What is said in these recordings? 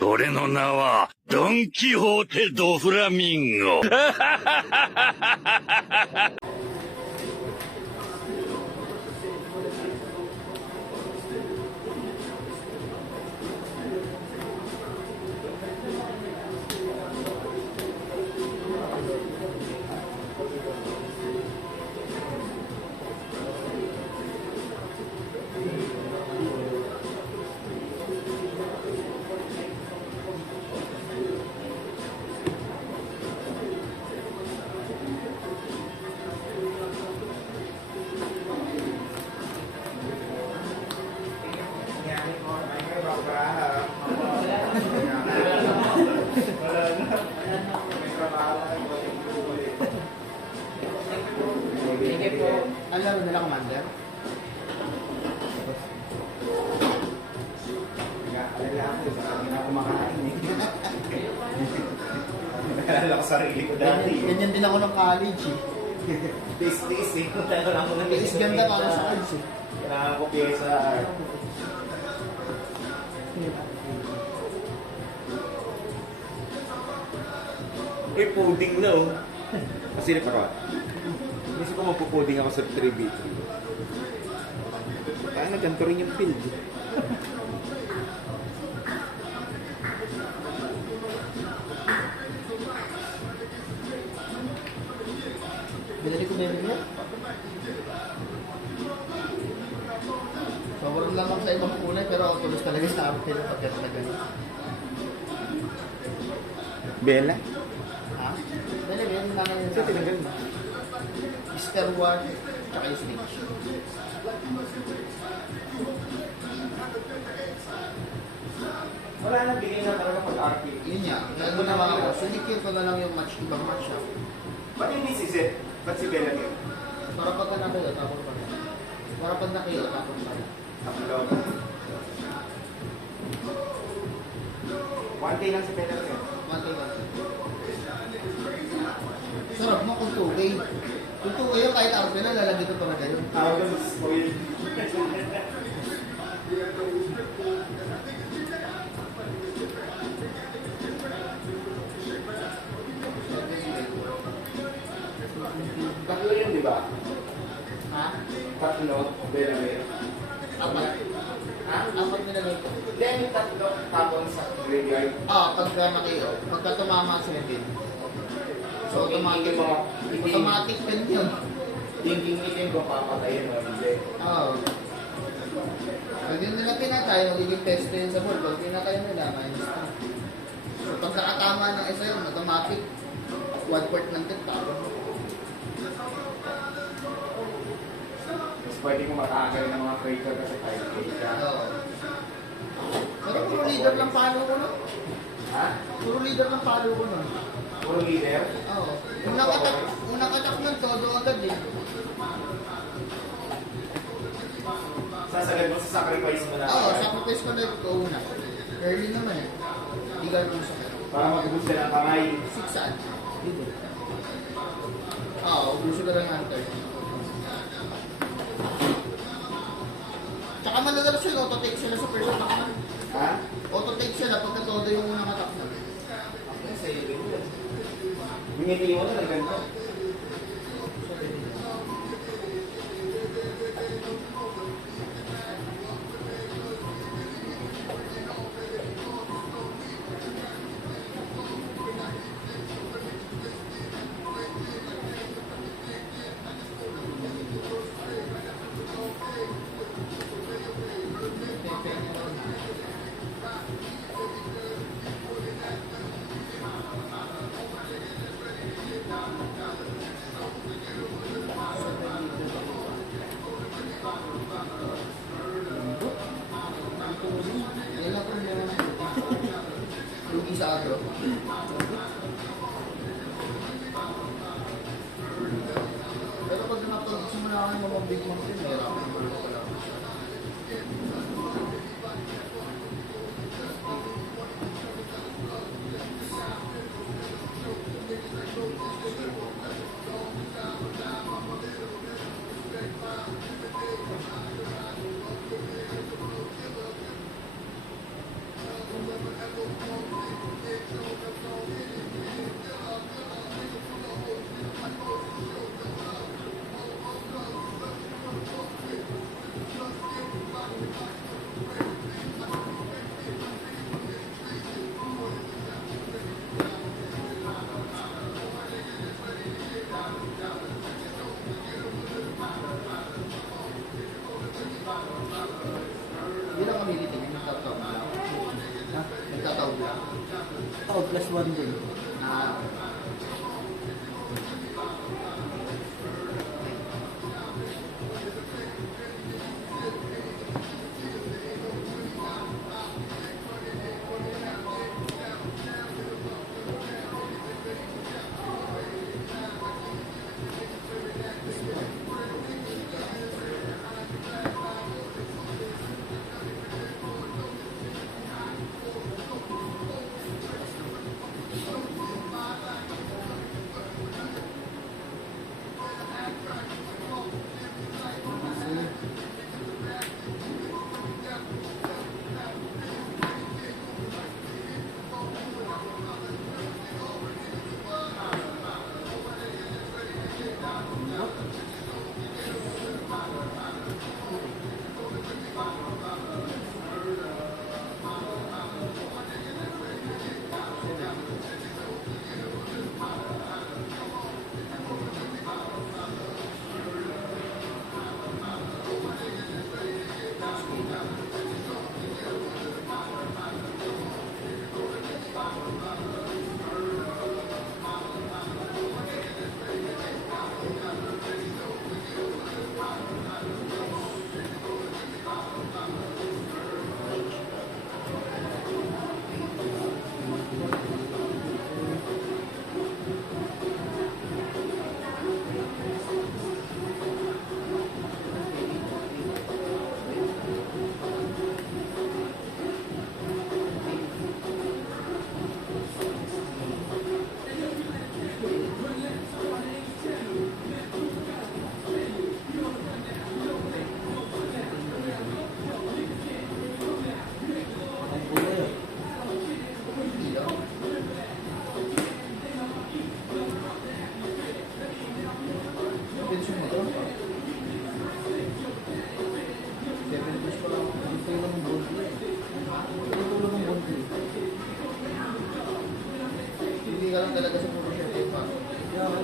俺の名は、ドン・キホーテ・ド・フラミンゴ。Ang laro nila, Commander? Nag-aalala ako sa kanya na kumakain eh. Nag-aalala ko sarili ko dati eh. Ganyan din ako ng college eh. Tis-tis eh. Kaya lang ako nang Is ganda ka sa cards eh. Kailangan ko pyesa. Uy, pudding na oh. Kasi na parang. Kasi ko magpupuding ako sa 3v3. Kaya nagkanto rin yung field. Binali ko meron niya. Sobrang lang ako sa ibang kulay pero ako tulos talaga sa akin ng pagkat na gano'n. Bella? Ha? Dali, meron na lang yun Kasi sa akin. tinanggal mo. Mr. One, tsaka yung Snitch. Wala nang bigay na talaga pag-RP. Yun niya, kaya ginawa ko. Sinikir ko na lang yung match, ibang match siya. Ba't hindi si Zed? Ba't si Bella din? Para pag nakita, tapos pa rin. Para pag nakita, tapos pa rin. Tapos 1K lang si Bella din. Mantay lang. Sarap mo kung 2K. Kung 2K yun, kahit RP na, lalagyan ko talaga yun. Tawag ko sa spoil. Tatlo yun, di ba? Ha? Tatlo, Bella din. Apat. Ha? Apat nilagay ko. Then yung tatlo, tapon sa graveyard. Pagka nakita, pagka tumama sa level. So, automatic mo. Automatic pen yun. Thinking itin ko papatayin mo, hindi. Oo. Pag yun nila pinatay, magiging test yun sa board. Pag pinatay nila, minus 2. So, pag nakatama ng isa yun, automatic. 1/4 ng tip, talo. Tapos pwede mo matagal ng mga creator kasi 5K ka. Oo. Pero puro leader lang palo ko nun. Ha? Puro leader lang palo ko nun. Puro leader? Oo. Unang attack nun, todo agad eh. Sasagad mo sa sacrifice mo na. Oo, sacrifice ko na ito una. Early naman eh. Hindi gano'n sa Para mag-ubus ka ng kamay. 6 saan? Dito. Oo, gusto ko lang hunter. Tsaka malalalas yun, auto-take sila sa first attack na. Ha? Auto-take sila pagka todo yung unang attack na. Okay, sa'yo rin yun. Ngiti mo na ng ganito. Yan lang kung meron. Lugi sa agro. Pero pag napag-simula ka ng mga big mountain, mayroon ka naman pala. ako, +1 din. Ah, Ang kulay. ilaw. Pension mo to? 7 pesos pa lang. Ito lang ang gold. Ito lang ang gold. Hindi ka lang talaga sa puro shirt pa. Kaya ako,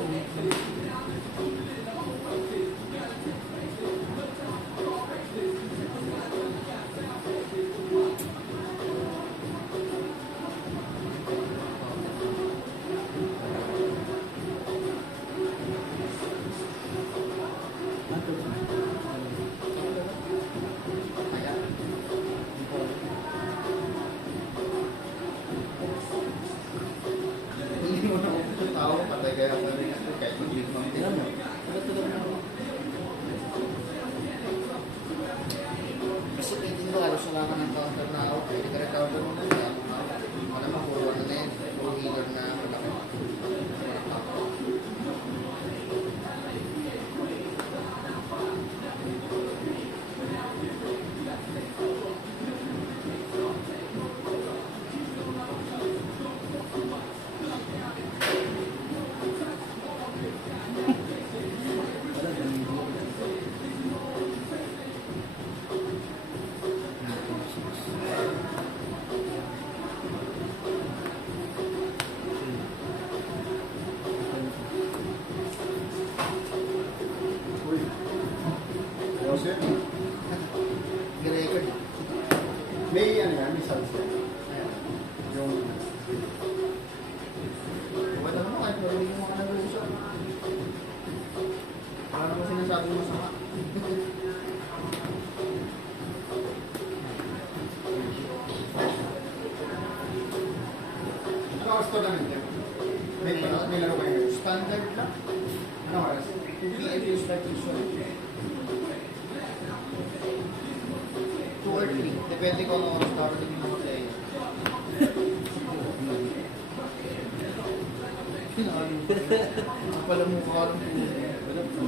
Hindi mo na ako tao, patay kaya ako rin ako kahit hindi mo ang Alam mo, tagal na ako. Kasi thinking ko, halos wala ka ng counter na out. Hindi ka rin counter mo na siya. Wala naman, puro ano na yun. Puro healer na malaki. Walang counter. Wala, ganun din. Uy. Ayos yun. Record. May ano yan, may salsa. Yung Wala naman kahit marinig mo ka nag-uusap. Wala naman sinasabi mo masama. ano oras to namin din? May laro kayo. Standard lang. Ano oras? 2 p.m. to start usually. 2 or 3. Depende kung ano oras darating yung mga player. Pala mo ka rin po.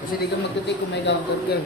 Kasi di ka magtutik kung may counter ka.